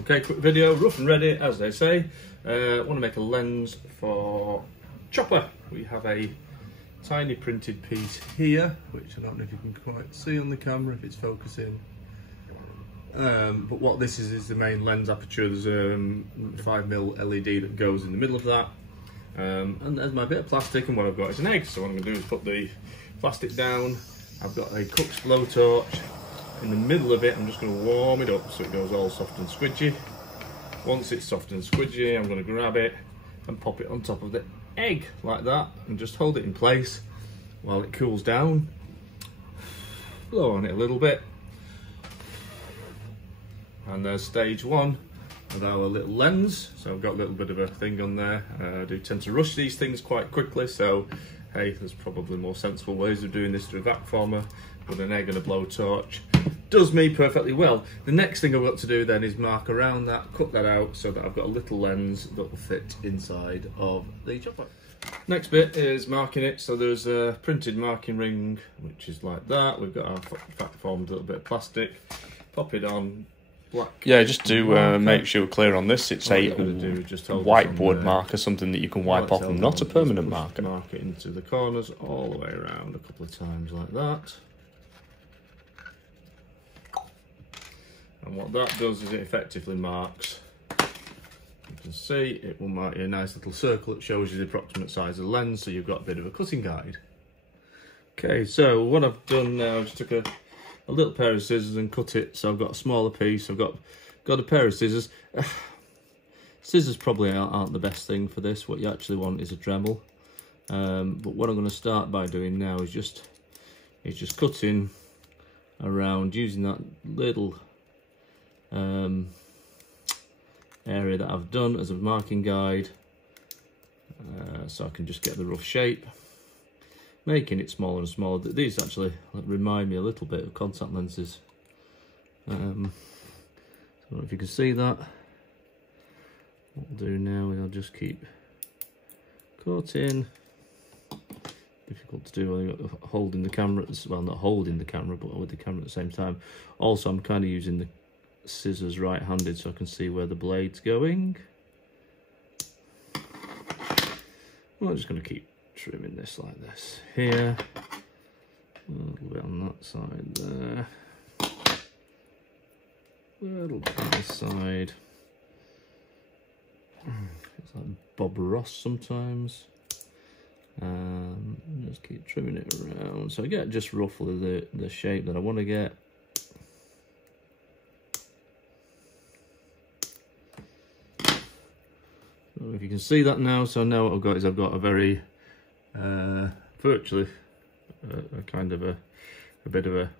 Okay, quick video, rough and ready, as they say. I want to make a lens for chopper. We have a tiny printed piece here, which I don't know if you can quite see on the camera if it's focusing. But what this is the main lens aperture. There's a 5mm LED that goes in the middle of that. And there's my bit of plastic, and what I've got is an egg. So what I'm going to do is put the plastic down. I've got a Cook's blowtorch. In the middle of it, I'm just going to warm it up so it goes all soft and squidgy. Once it's soft and squidgy, I'm going to grab it and pop it on top of the egg like that, and just hold it in place while it cools down. Blow on it a little bit. And there's stage one of our little lens. So I've got a little bit of a thing on there. I do tend to rush these things quite quickly, so hey, there's probably more sensible ways of doing this through a vac former, but an egg and a blowtorch does me perfectly well. The next thing I've got to do then is mark around that, cut that out so that I've got a little lens that will fit inside of the chopper. Next bit is marking it. So there's a printed marking ring, which is like that. We've got our vac formed little bit of plastic. Pop it on. Black. Yeah, just to make sure we're clear on this, it's a whiteboard marker, something that you can wipe off, and not a permanent marker. Mark it into the corners all the way around a couple of times like that. And what that does is it effectively marks. You can see it will mark you a nice little circle that shows you the approximate size of the lens, so you've got a bit of a cutting guide. Okay, so what I've done now is took a little pair of scissors and cut it. So I've got a smaller piece. I've got a pair of scissors. Scissors probably aren't the best thing for this. What you actually want is a Dremel. But what I'm going to start by doing now is just cutting around using that little area that I've done as a marking guide, so I can just get the rough shape. Making it smaller and smaller. These actually remind me a little bit of contact lenses. I don't know if you can see that. What I'll do now is I'll just keep cutting. Difficult to do while you're holding the camera. Well, not holding the camera, but with the camera at the same time. Also, I'm kind of using the scissors right-handed so I can see where the blade's going. Well, I'm just going to keep trimming this like this here, a little bit on that side there, a little bit on this side. It's like Bob Ross sometimes. Just keep trimming it around so I get just roughly the shape that I want to get. I don't know if you can see that now. So now what I've got is I've got a very virtually a kind of a bit of a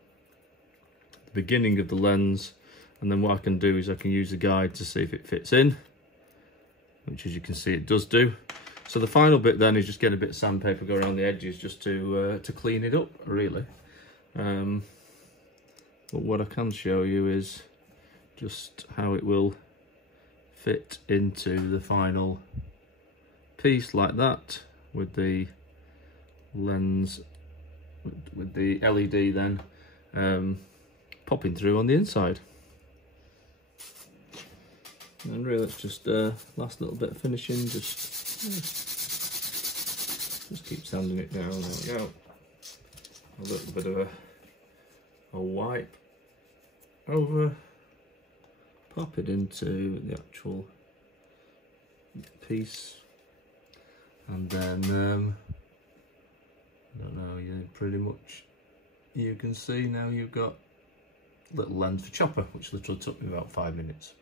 beginning of the lens, and then what I can do is I can use a guide to see if it fits in, which as you can see it does do. So the final bit then is just get a bit of sandpaper, go around the edges just to clean it up really. But what I can show you is just how it will fit into the final piece like that, with the lens, with the LED then popping through on the inside. And really it's just last little bit of finishing, just keep sanding it down. There we go. A little bit of a wipe over, pop it into the actual piece, and then I don't know, pretty much you can see now you've got a little lens for chopper, which literally took me about 5 minutes.